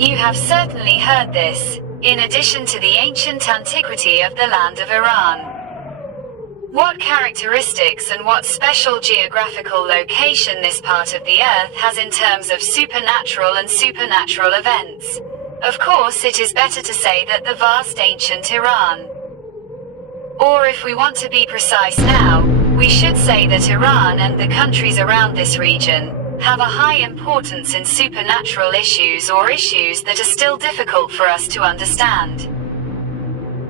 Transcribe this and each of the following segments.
You have certainly heard this, in addition to the ancient antiquity of the land of Iran. What characteristics and what special geographical location this part of the earth has in terms of supernatural and supernatural events? Of course, it is better to say that the vast ancient Iran. Or if we want to be precise now, we should say that Iran and the countries around this region have a high importance in supernatural issues or issues that are still difficult for us to understand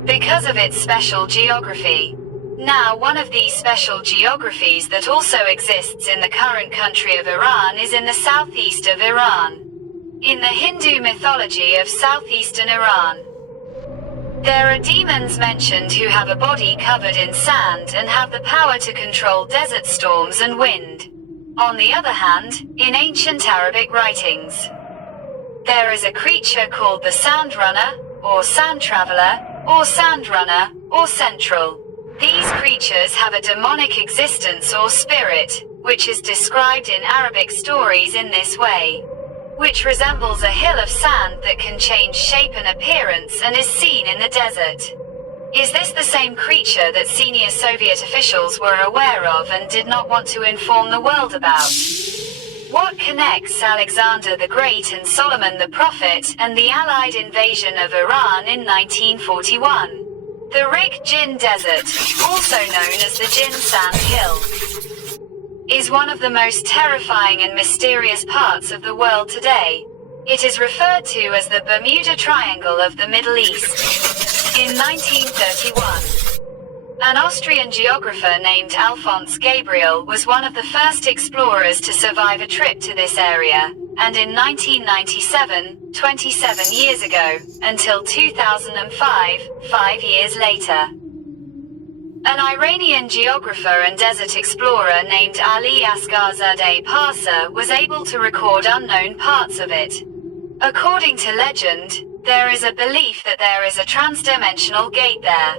because of its special geography. Now, one of these special geographies that also exists in the current country of Iran is in the southeast of Iran. In the Hindu mythology of southeastern Iran, there are demons mentioned who have a body covered in sand and have the power to control desert storms and wind. On the other hand, in ancient Arabic writings, there is a creature called the Sand Runner, or Sand Traveler, or Sand Runner, or Central. These creatures have a demonic existence or spirit, which is described in Arabic stories in this way, which resembles a hill of sand that can change shape and appearance and is seen in the desert. Is this the same creature that senior Soviet officials were aware of and did not want to inform the world about? What connects Alexander the Great and Solomon the Prophet and the Allied invasion of Iran in 1941? The Rig Jin Desert, also known as the Jin Sand Hill, is one of the most terrifying and mysterious parts of the world today. It is referred to as the Bermuda Triangle of the Middle East. In 1931, an Austrian geographer named Alphonse Gabriel was one of the first explorers to survive a trip to this area, and in 1997, 27 years ago, until 2005, 5 years later, an Iranian geographer and desert explorer named Ali Asgharzadeh Parsa was able to record unknown parts of it. According to legend, there is a belief that there is a trans-dimensional gate there,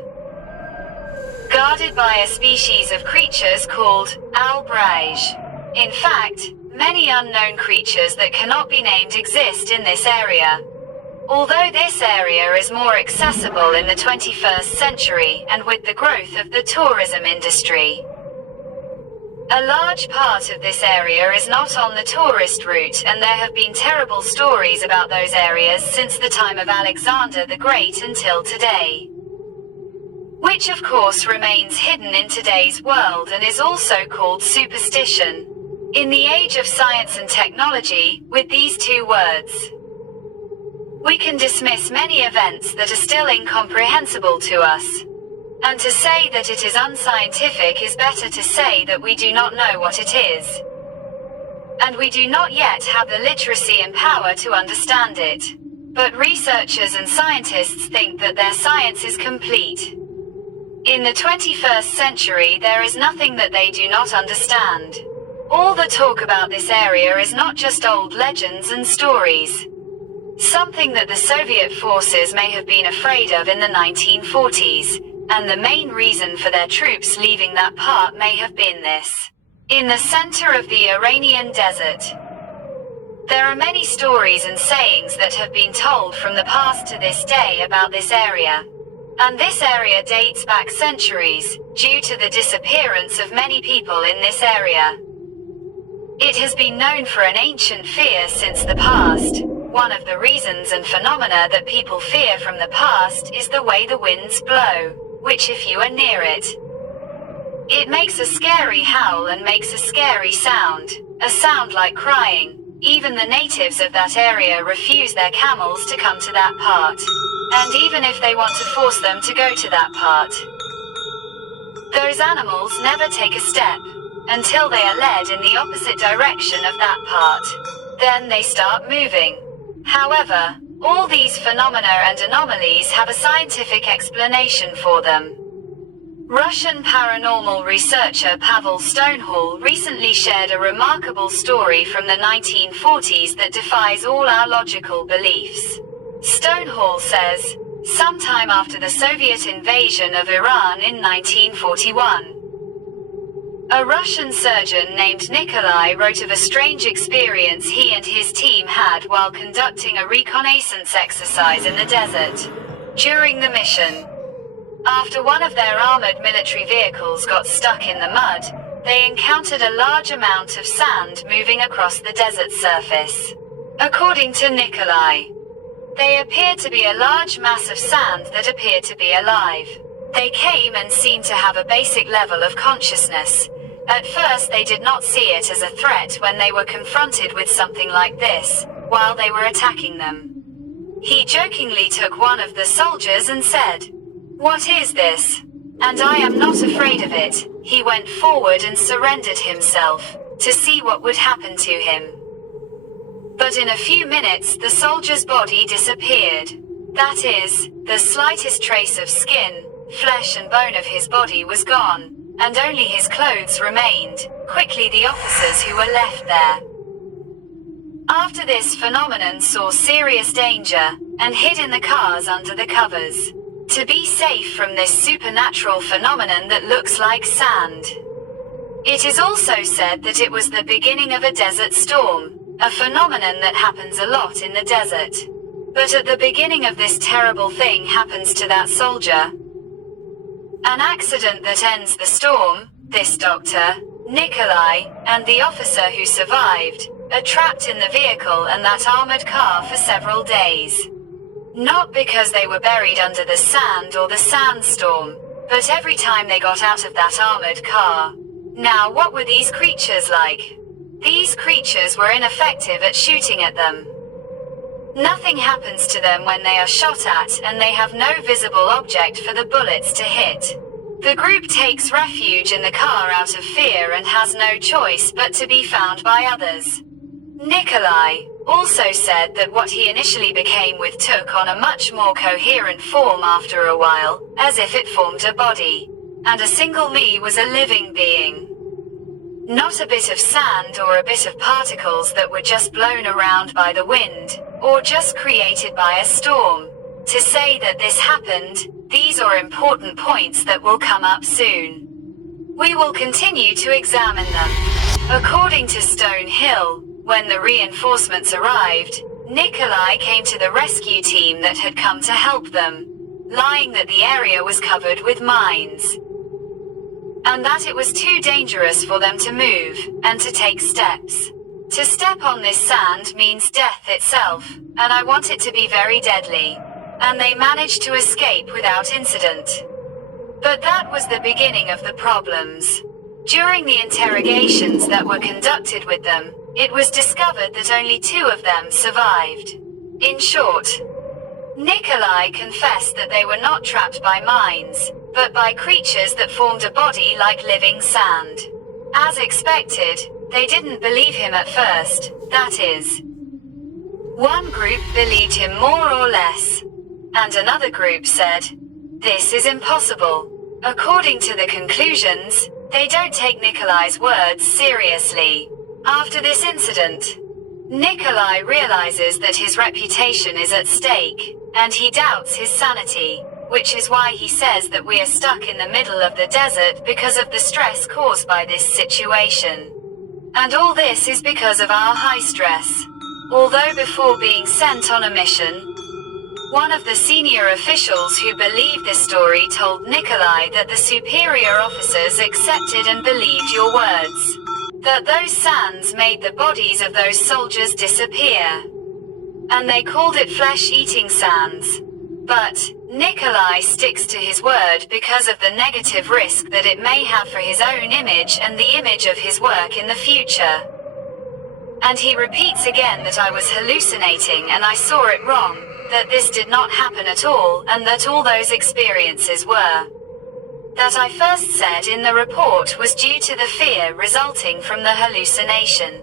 guarded by a species of creatures called Al-Braj. In fact, many unknown creatures that cannot be named exist in this area. Although this area is more accessible in the 21st century and with the growth of the tourism industry, a large part of this area is not on the tourist route, and there have been terrible stories about those areas since the time of Alexander the Great until today, which of course remains hidden in today's world and is also called superstition. In the age of science and technology, with these two words, we can dismiss many events that are still incomprehensible to us. And to say that it is unscientific is better to say that we do not know what it is. And we do not yet have the literacy and power to understand it. But researchers and scientists think that their science is complete. In the 21st century, there is nothing that they do not understand. All the talk about this area is not just old legends and stories, something that the Soviet forces may have been afraid of in the 1940s. And the main reason for their troops leaving that part may have been this. In the center of the Iranian desert, there are many stories and sayings that have been told from the past to this day about this area. And this area dates back centuries, due to the disappearance of many people in this area. It has been known for an ancient fear since the past. One of the reasons and phenomena that people fear from the past is the way the winds blow, which if you are near it, it makes a scary howl and makes a scary sound, a sound like crying. Even the natives of that area refuse their camels to come to that part. And even if they want to force them to go to that part, those animals never take a step, until they are led in the opposite direction of that part. Then they start moving. However, all these phenomena and anomalies have a scientific explanation for them. Russian paranormal researcher Pavel Stonehall recently shared a remarkable story from the 1940s that defies all our logical beliefs. Stonehall says, sometime after the Soviet invasion of Iran in 1941, A Russian surgeon named Nikolai wrote of a strange experience he and his team had while conducting a reconnaissance exercise in the desert. During the mission, after one of their armored military vehicles got stuck in the mud, they encountered a large amount of sand moving across the desert surface. According to Nikolai, they appeared to be a large mass of sand that appeared to be alive. They came and seemed to have a basic level of consciousness. At first they did not see it as a threat when they were confronted with something like this, while they were attacking them. He jokingly took one of the soldiers and said, "What is this? And I am not afraid of it." He went forward and surrendered himself, to see what would happen to him. But in a few minutes the soldier's body disappeared. That is, the slightest trace of skin, flesh and bone of his body was gone, and only his clothes remained. Quickly the officers who were left there, after this phenomenon, saw serious danger, and hid in the cars under the covers, to be safe from this supernatural phenomenon that looks like sand. It is also said that it was the beginning of a desert storm, a phenomenon that happens a lot in the desert. But at the beginning of this terrible thing happens to that soldier, an accident that ends the storm. This doctor, Nikolai, and the officer who survived, are trapped in the vehicle and that armored car for several days. Not because they were buried under the sand or the sandstorm, but every time they got out of that armored car. Now what were these creatures like? These creatures were ineffective at shooting at them. Nothing happens to them when they are shot at, and they have no visible object for the bullets to hit. The group takes refuge in the car out of fear and has no choice but to be found by others. Nikolai also said that what he initially became with took on a much more coherent form after a while, as if it formed a body. And a single me was a living being. Not a bit of sand or a bit of particles that were just blown around by the wind, or just created by a storm. To say that this happened, these are important points that will come up soon. We will continue to examine them. According to Stonehill, when the reinforcements arrived, Nikolai came to the rescue team that had come to help them, lying that the area was covered with mines, and that it was too dangerous for them to move, and to take steps. To step on this sand means death itself, and I want it to be very deadly. And they managed to escape without incident. But that was the beginning of the problems. During the interrogations that were conducted with them, it was discovered that only 2 of them survived. In short, Nikolai confessed that they were not trapped by mines, but by creatures that formed a body like living sand. As expected, they didn't believe him at first, that is. One group believed him more or less, and another group said, "This is impossible." According to the conclusions, they don't take Nikolai's words seriously. After this incident, Nikolai realizes that his reputation is at stake, and he doubts his sanity, which is why he says that we are stuck in the middle of the desert because of the stress caused by this situation. And all this is because of our high stress. Although before being sent on a mission, one of the senior officials who believed this story told Nikolai that the superior officers accepted and believed your words. That those sands made the bodies of those soldiers disappear. And they called it flesh-eating sands. But Nikolai sticks to his word because of the negative risk that it may have for his own image and the image of his work in the future. And he repeats again that I was hallucinating and I saw it wrong, that this did not happen at all, and that all those experiences were. That I first said in the report was due to the fear resulting from the hallucination.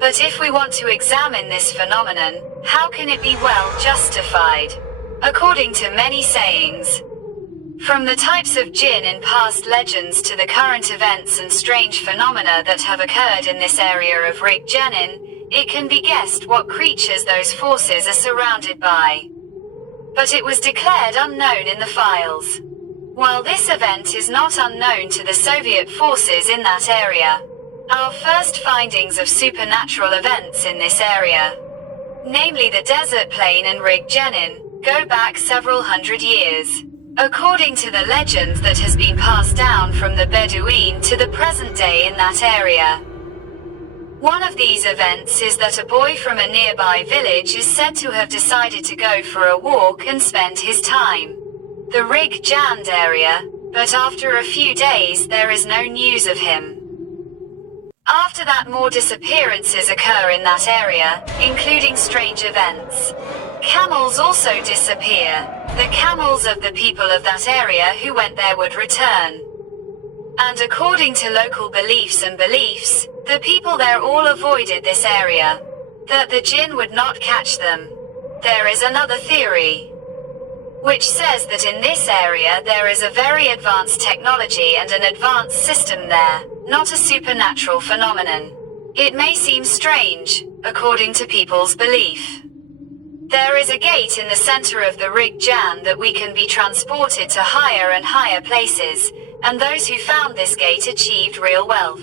But if we want to examine this phenomenon, how can it be well justified? According to many sayings, from the types of jinn in past legends to the current events and strange phenomena that have occurred in this area of Rig Jenin, it can be guessed what creatures those forces are surrounded by. But it was declared unknown in the files. While this event is not unknown to the Soviet forces in that area, our first findings of supernatural events in this area, namely the desert plain and Rig Jenin, go back several hundred years. According to the legends that has been passed down from the Bedouin to the present day in that area. One of these events is that a boy from a nearby village is said to have decided to go for a walk and spend his time the Rig Jand area, but after a few days there is no news of him. After that, more disappearances occur in that area, including strange events. Camels also disappear. The camels of the people of that area who went there would return. And according to local beliefs, the people there all avoided this area, that the jinn would not catch them. There is another theory, which says that in this area there is a very advanced technology and an advanced system there, not a supernatural phenomenon. It may seem strange, according to people's belief. There is a gate in the center of the Rig Jan that we can be transported to higher and higher places, and those who found this gate achieved real wealth.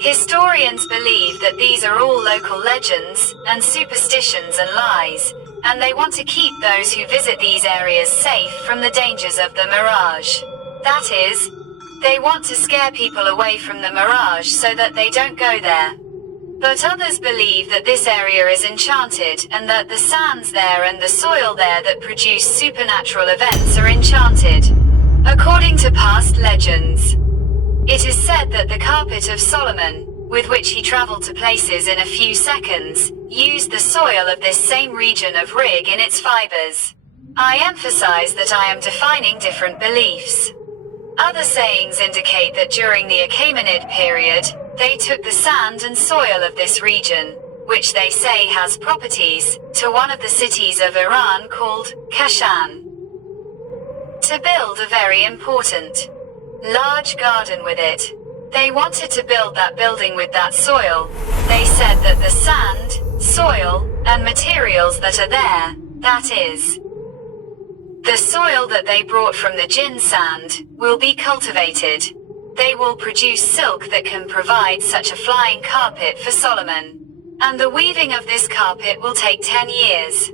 Historians believe that these are all local legends, and superstitions and lies, and they want to keep those who visit these areas safe from the dangers of the mirage. That is, they want to scare people away from the mirage so that they don't go there. But others believe that this area is enchanted, and that the sands there and the soil there that produce supernatural events are enchanted. According to past legends, it is said that the carpet of Solomon, with which he traveled to places in a few seconds, used the soil of this same region of Rig in its fibers. I emphasize that I am defining different beliefs. Other sayings indicate that during the Achaemenid period, they took the sand and soil of this region, which they say has properties, to one of the cities of Iran called Kashan, to build a very important, large garden with it. They wanted to build that building with that soil. They said that the sand, soil, and materials that are there, that is, the soil that they brought from the Jinn sand, will be cultivated. They will produce silk that can provide such a flying carpet for Solomon. And the weaving of this carpet will take 10 years.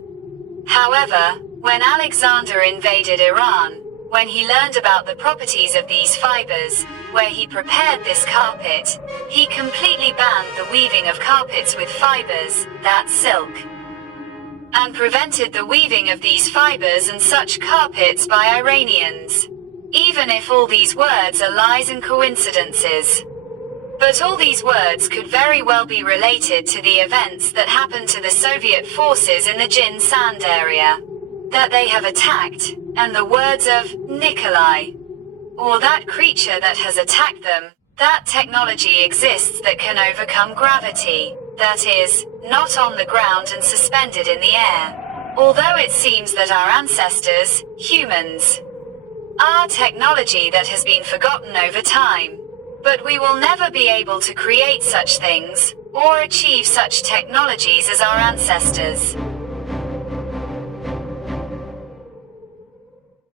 However, when Alexander invaded Iran, when he learned about the properties of these fibers, where he prepared this carpet, he completely banned the weaving of carpets with fibers, that's silk, and prevented the weaving of these fibers and such carpets by Iranians. Even if all these words are lies and coincidences. But all these words could very well be related to the events that happened to the Soviet forces in the Jinn sand area, that they have attacked, and the words of Nikolai, or that creature that has attacked them, that technology exists that can overcome gravity, that is, not on the ground and suspended in the air. Although it seems that our ancestors, humans, are technology that has been forgotten over time. But we will never be able to create such things, or achieve such technologies as our ancestors.